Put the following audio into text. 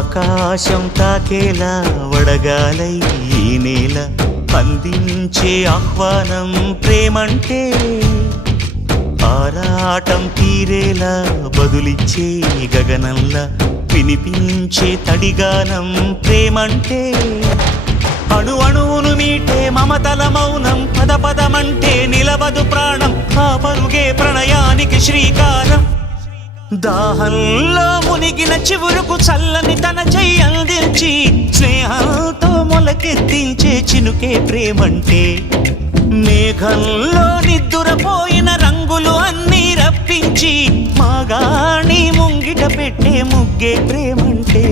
ఆకాశం తాకేలా వడగాలై ఈ నేల అందించే ఆహ్వానం ప్రేమంటే ఆరాటం తీరేలా బదులిచ్చే గగనంలా వినిపించే తడిగానం ప్రేమంటే అణు అణువును మీటే మమతల మౌనం పద పదమంటే నిలవదు ప్రాణం ఆ పరుగే ప్రణయానికి శ్రీకారం దాహంలో మునిగిన చివురుకు చల్లని తన చెయ్యి అందించి స్నేహంతో మొలకెత్తించే చినుకే ప్రేమంటే మేఘంలో నిద్దురపోయిన రంగులు అన్నీ రప్పించి మాగాణి ముంగిట పెట్టే ముగ్గే ప్రేమంటే